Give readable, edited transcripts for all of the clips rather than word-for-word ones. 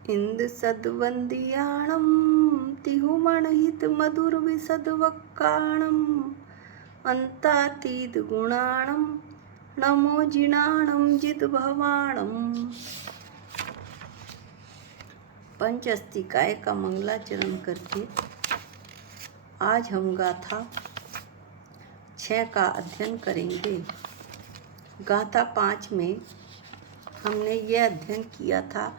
इंद सद्वंदियाणं तिहुमणहित मधुर विसद्वक्काणं अंतातीत गुणाणं नमो जिनाणं जितभवाणं। पंच अस्तिकाय का मंगलाचरण करके आज हम गाथा 6 का अध्ययन करेंगे। गाथा 5 में हमने यह अध्ययन किया था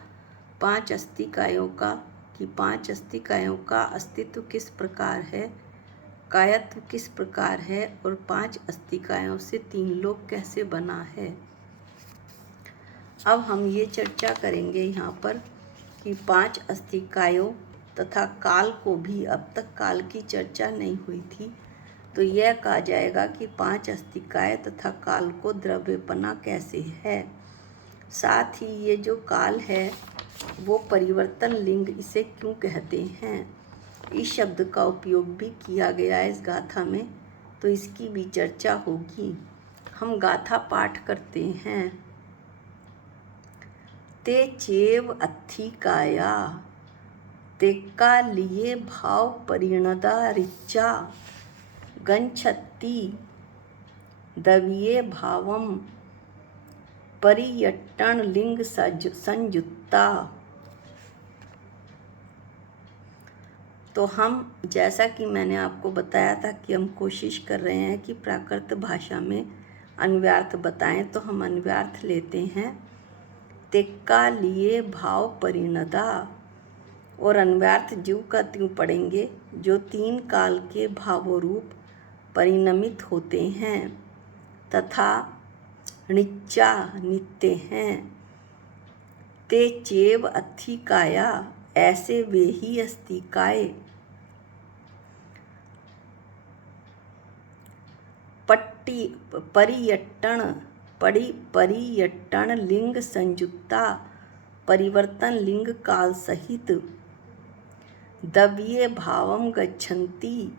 5 अस्तिकायों का कि 5 अस्तिकायों का अस्तित्व किस प्रकार है, कायत्व किस प्रकार है और 5 अस्तिकायों से 3 लोक कैसे बना है। अब हम ये चर्चा करेंगे यहाँ पर कि 5 अस्तिकायों तथा काल को भी, अब तक काल की चर्चा नहीं हुई थी, तो यह कहा जाएगा कि 5 अस्तिकाएँ तथा काल को द्रव्यपना कैसे है। साथ ही ये जो काल है वो परिवर्तन लिंग इसे क्यों कहते हैं, इस शब्द का उपयोग भी किया गया है इस गाथा में, तो इसकी भी चर्चा होगी। हम गाथा पाठ करते हैं। ते चेव अत्थिकाया तेक्का लिए भाव परिणदा रिच्चा गंछत्ति दविये भावम परियट्टण लिंग संयुक्ता। तो हम, जैसा कि मैंने आपको बताया था कि हम कोशिश कर रहे हैं कि प्राकृत भाषा में अन्वयार्थ बताएं, तो हम अन्वयार्थ लेते हैं। तेक्का लिए भाव परिणदा, और अन्वयार्थ ज्यों का त्यों पढ़ेंगे, जो 3 काल के भावोरूप परिणमित होते हैं तथा निच्चा नित्य हैं। ते चेव अत्थिकाया, ऐसे वे ही अस्तिकाए। पट्टी परियट्टण लिंग संयुक्ता, परिवर्तन लिंग काल सहित। द्रव्ये भावम गच्छन्ति,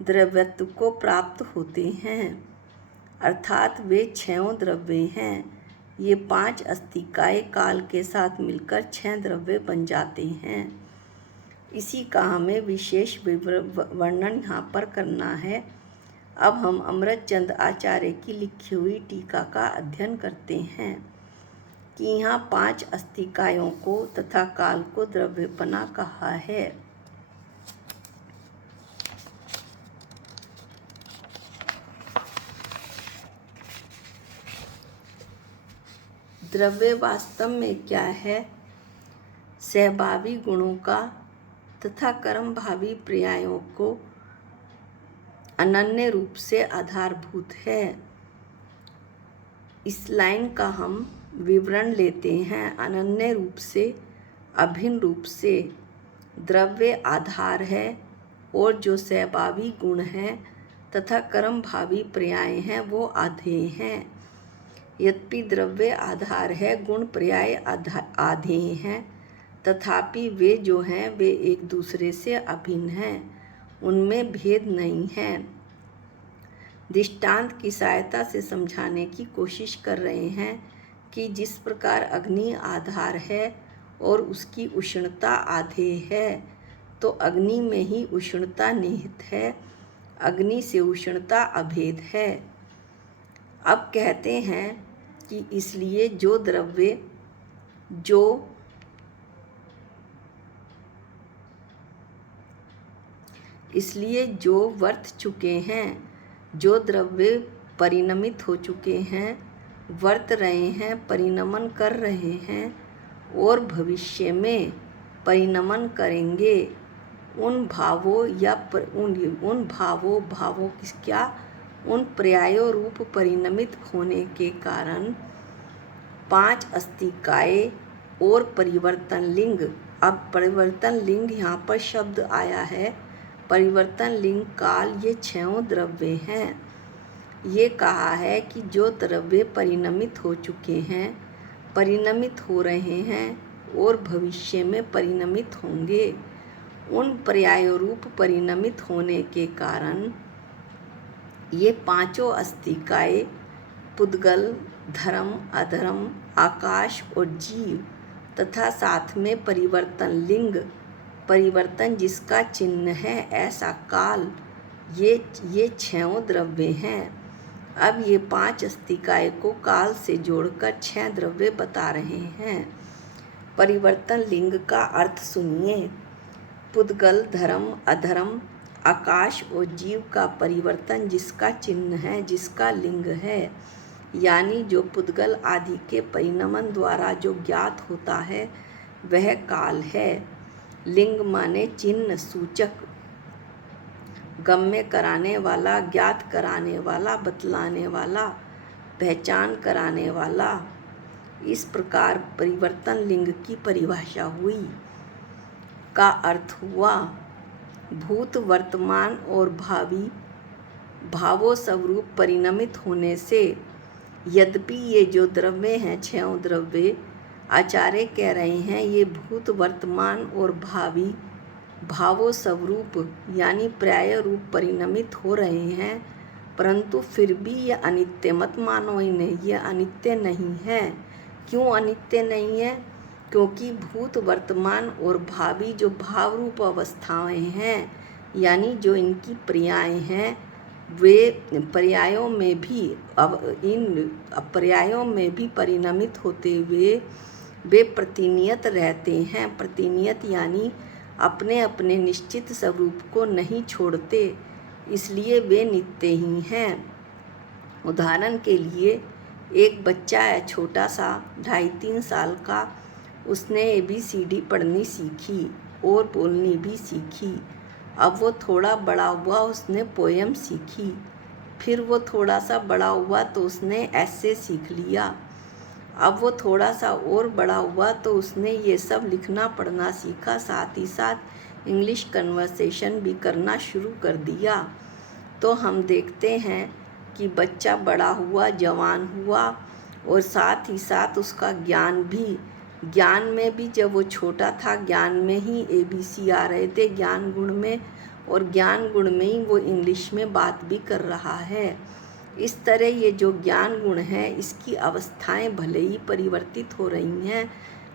द्रव्यत्व को प्राप्त होते हैं, अर्थात वे 6 द्रव्य हैं। ये 5 अस्तिकाएँ काल के साथ मिलकर 6 द्रव्य बन जाते हैं। इसी का हमें विशेष वर्णन यहाँ पर करना है। अब हम अमृतचंद आचार्य की लिखी हुई टीका का अध्ययन करते हैं कि यहाँ 5 अस्तिकायों को तथा काल को द्रव्यपना कहा है। द्रव्य वास्तव में क्या है? सहभावी गुणों का तथा कर्मभावी पर्यायों को अनन्य रूप से आधारभूत है। इस लाइन का हम विवरण लेते हैं। अनन्य रूप से, अभिन्न रूप से द्रव्य आधार है, और जो सहभावी गुण हैं तथा कर्मभावी पर्याय हैं वो आधेय हैं। यद्यपि द्रव्य आधार है, गुण पर्याय आधेय हैं, तथापि वे जो हैं वे एक दूसरे से अभिन्न हैं, उनमें भेद नहीं है। दृष्टांत की सहायता से समझाने की कोशिश कर रहे हैं कि जिस प्रकार अग्नि आधार है और उसकी उष्णता आधेय है, तो अग्नि में ही उष्णता निहित है, अग्नि से उष्णता अभेद है। अब कहते हैं कि इसलिए जो वर्त चुके हैं, जो द्रव्य परिणमित हो चुके हैं, वर्त रहे हैं, परिणमन कर रहे हैं और भविष्य में परिणमन करेंगे, उन भावों या उन पर्यायों रूप परिणमित होने के कारण 5 अस्तिकाएँ और परिवर्तन लिंग। अब परिवर्तन लिंग यहाँ पर शब्द आया है, परिवर्तन लिंग काल, ये 6 द्रव्य हैं। ये कहा है कि जो द्रव्य परिणमित हो चुके हैं, परिणमित हो रहे हैं और भविष्य में परिणमित होंगे, उन पर्यायों रूप परिणमित होने के कारण ये 5 अस्तिकाएँ पुद्गल, धर्म, अधर्म, आकाश और जीव तथा साथ में परिवर्तन लिंग, परिवर्तन जिसका चिन्ह है ऐसा काल, ये 6 द्रव्य हैं। अब ये 5 अस्तिकाय को काल से जोड़कर 6 द्रव्य बता रहे हैं। परिवर्तन लिंग का अर्थ सुनिए। पुद्गल, धर्म, अधर्म, आकाश और जीव का परिवर्तन जिसका चिन्ह है, जिसका लिंग है, यानी जो पुद्गल आदि के परिणमन द्वारा जो ज्ञात होता है वह काल है। लिंग माने चिन्ह, सूचक, गम्य कराने वाला, ज्ञात कराने वाला, बतलाने वाला, पहचान कराने वाला। इस प्रकार परिवर्तन लिंग की परिभाषा हुई। का अर्थ हुआ भूत, वर्तमान और भावी भावों स्वरूप परिणमित होने से। यद्यपि ये जो द्रव्य हैं 6 द्रव्य, आचार्य कह रहे हैं ये भूत, वर्तमान और भावी भावों स्वरूप यानी पर्याय रूप परिणमित हो रहे हैं, परंतु फिर भी ये अनित्य मत मानो इन्हें, ये अनित्य नहीं है। क्यों अनित्य नहीं है? क्योंकि भूत, वर्तमान और भावी जो भाव रूप अवस्थाएं हैं, यानी जो इनकी पर्याय हैं, वे पर्यायों में भी इन पर्यायों में भी परिणमित होते हुए वे प्रतिनियत रहते हैं। प्रतिनियत यानी अपने अपने निश्चित स्वरूप को नहीं छोड़ते, इसलिए वे नित्य ही हैं। उदाहरण के लिए एक बच्चा है छोटा सा, 2.5-3 साल का, उसने ABCD पढ़नी सीखी और बोलनी भी सीखी। अब वो थोड़ा बड़ा हुआ, उसने पोयम सीखी। फिर वो थोड़ा सा बड़ा हुआ तो उसने ऐसे सीख लिया। अब वो थोड़ा सा और बड़ा हुआ तो उसने ये सब लिखना पढ़ना सीखा, साथ ही साथ इंग्लिश कन्वर्सेशन भी करना शुरू कर दिया। तो हम देखते हैं कि बच्चा बड़ा हुआ, जवान हुआ और साथ ही साथ उसका ज्ञान भी, ज्ञान में भी जब वो छोटा था ज्ञान में ही ABC आ रहे थे, ज्ञान गुण में, और ज्ञान गुण में ही वो इंग्लिश में बात भी कर रहा है। इस तरह ये जो ज्ञान गुण है इसकी अवस्थाएं भले ही परिवर्तित हो रही हैं,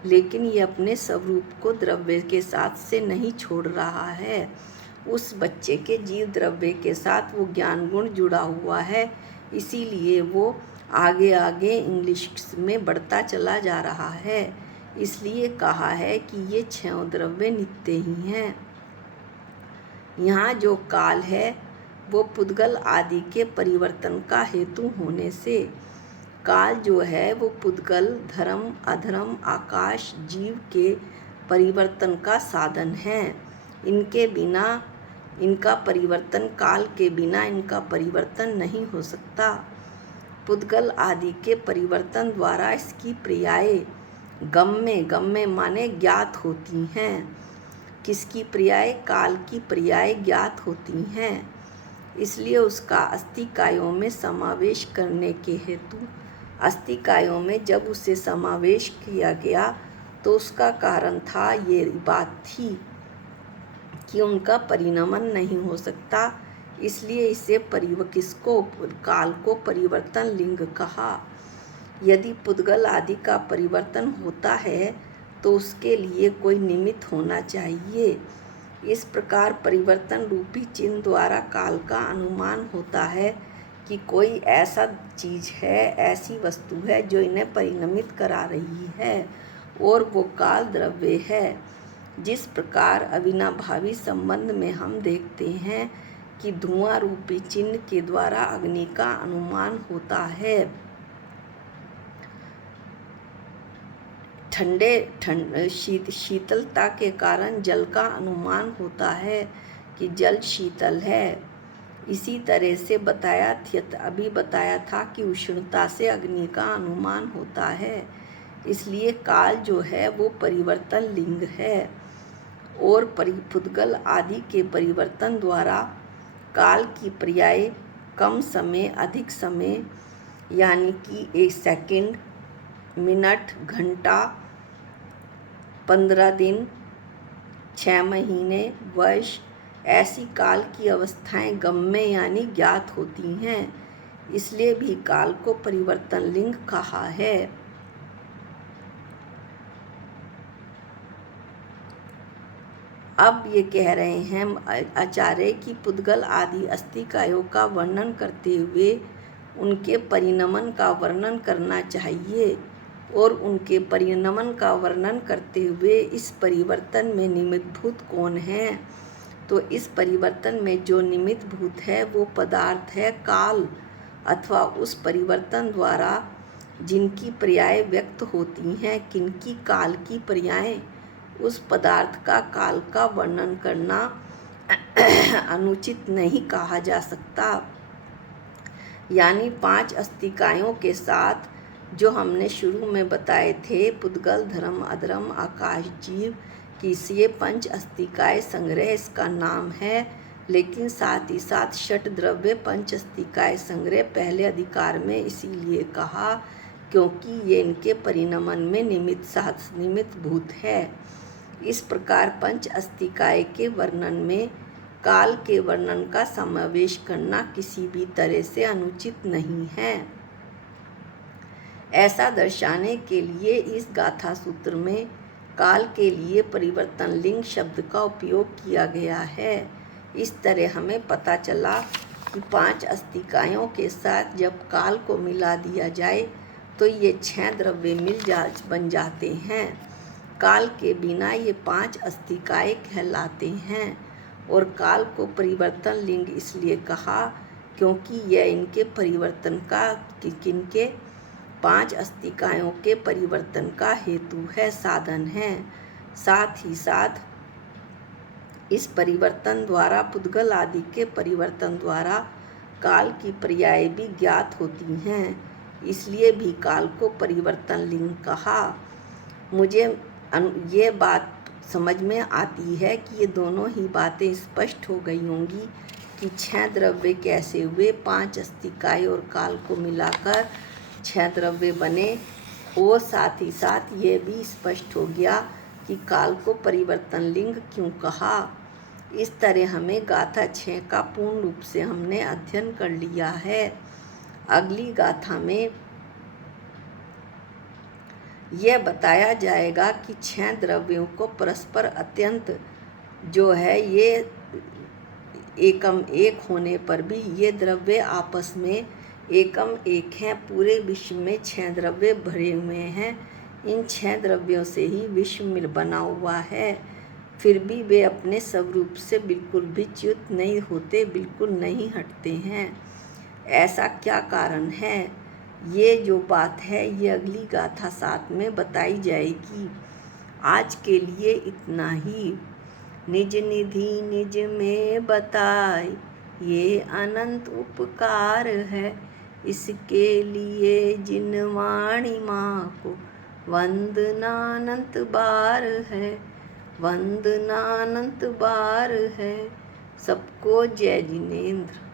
लेकिन ये अपने स्वरूप को द्रव्य के साथ से नहीं छोड़ रहा है। उस बच्चे के जीव द्रव्य के साथ वो ज्ञान गुण जुड़ा हुआ है, इसीलिए वो आगे आगे इंग्लिश में बढ़ता चला जा रहा है। इसलिए कहा है कि ये 6 द्रव्य नित्य ही हैं। यहाँ जो काल है वो पुद्गल आदि के परिवर्तन का हेतु होने से, काल जो है वो पुद्गल, धर्म, अधर्म, आकाश, जीव के परिवर्तन का साधन है। इनके बिना इनका परिवर्तन, काल के बिना इनका परिवर्तन नहीं हो सकता। पुद्गल आदि के परिवर्तन द्वारा इसकी पर्याय गम्य माने ज्ञात होती हैं। किसकी पर्याय? काल की पर्याय ज्ञात होती हैं। इसलिए उसका अस्तिकायों में समावेश करने के हेतु, अस्तिकायों में जब उसे समावेश किया गया तो उसका कारण था, ये बात थी कि उनका परिणमन नहीं हो सकता, इसलिए इसे किसको, काल को परिवर्तन लिंग कहा। यदि पुद्गल आदि का परिवर्तन होता है तो उसके लिए कोई निमित्त होना चाहिए। इस प्रकार परिवर्तन रूपी चिन्ह द्वारा काल का अनुमान होता है कि कोई ऐसा चीज है, ऐसी वस्तु है जो इन्हें परिणमित करा रही है और वो काल द्रव्य है। जिस प्रकार अविनाभावी संबंध में हम देखते हैं कि धुआं रूपी चिन्ह के द्वारा अग्नि का अनुमान होता है, शीतलता के कारण जल का अनुमान होता है कि जल शीतल है। इसी तरह से अभी बताया था कि उष्णता से अग्नि का अनुमान होता है। इसलिए काल जो है वो परिवर्तन लिंग है और पुद्गल आदि के परिवर्तन द्वारा काल की पर्याय कम समय, अधिक समय, यानी कि 1 सेकंड, मिनट, घंटा, 15 दिन, 6 महीने, वर्ष, ऐसी काल की अवस्थाएं गम्य यानी ज्ञात होती हैं। इसलिए भी काल को परिवर्तन लिंग कहा है। अब ये कह रहे हैं आचार्य कि पुद्गल आदि अस्थिकायों का वर्णन करते हुए उनके परिणमन का वर्णन करना चाहिए, और उनके परिणमन का वर्णन करते हुए इस परिवर्तन में निमित्तभूत कौन है। तो इस परिवर्तन में जो निमित्तभूत है वो पदार्थ है काल, अथवा उस परिवर्तन द्वारा जिनकी पर्याय व्यक्त होती हैं। किनकी? काल की पर्याय। उस पदार्थ का काल का वर्णन करना अनुचित नहीं कहा जा सकता। यानी 5 अस्थिकायों के साथ जो हमने शुरू में बताए थे, पुद्गल, धर्म, अधर्म, आकाश, जीव, कि ये 5 अस्थिकाय संग्रह इसका नाम है। लेकिन साथ ही साथ षट द्रव्य 5 अस्थिकाय संग्रह पहले अधिकार में इसीलिए कहा क्योंकि ये इनके परिणमन में निमित्तभूत है। इस प्रकार 5 अस्थिकाय के वर्णन में काल के वर्णन का समावेश करना किसी भी तरह से अनुचित नहीं है। ऐसा दर्शाने के लिए इस गाथा सूत्र में काल के लिए परिवर्तन लिंग शब्द का उपयोग किया गया है। इस तरह हमें पता चला कि 5 अस्थिकायों के साथ जब काल को मिला दिया जाए तो ये 6 द्रव्य बन जाते हैं। काल के बिना ये 5 अस्थिकाय कहलाते हैं। और काल को परिवर्तन लिंग इसलिए कहा क्योंकि यह इनके परिवर्तन का, किनके? 5 अस्थिकायों के परिवर्तन का हेतु है, साधन है। साथ ही साथ इस परिवर्तन द्वारा, पुद्गल आदि के परिवर्तन द्वारा काल की पर्याय भी ज्ञात होती हैं, इसलिए भी काल को परिवर्तन लिंग कहा। मुझे ये बात समझ में आती है कि ये दोनों ही बातें स्पष्ट हो गई होंगी कि 6 द्रव्य कैसे हुए, 5 अस्थिकाय और काल को मिलाकर 6 द्रव्य बने। और साथ ही साथ ये भी स्पष्ट हो गया कि काल को परिवर्तन लिंग क्यों कहा। इस तरह हमें गाथा 6 का पूर्ण रूप से हमने अध्ययन कर लिया है। अगली गाथा में यह बताया जाएगा कि 6 द्रव्यों को परस्पर अत्यंत जो है ये एकम एक होने पर भी ये द्रव्य आपस में एकम एक हैं। पूरे विश्व में 6 द्रव्य भरे हुए हैं। इन 6 द्रव्यों से ही विश्व बना हुआ है, फिर भी वे अपने स्वरूप से बिल्कुल भी च्युत नहीं होते, बिल्कुल नहीं हटते हैं। ऐसा क्या कारण है? ये जो बात है ये अगली गाथा 7 में बताई जाएगी। आज के लिए इतना ही। निज निधि निज में बताए ये अनंत उपकार है, इसके लिए जिन वाणी माँ को वंदनानंत बार है, वंदनानंत बार है। सबको जय जिनेंद्र।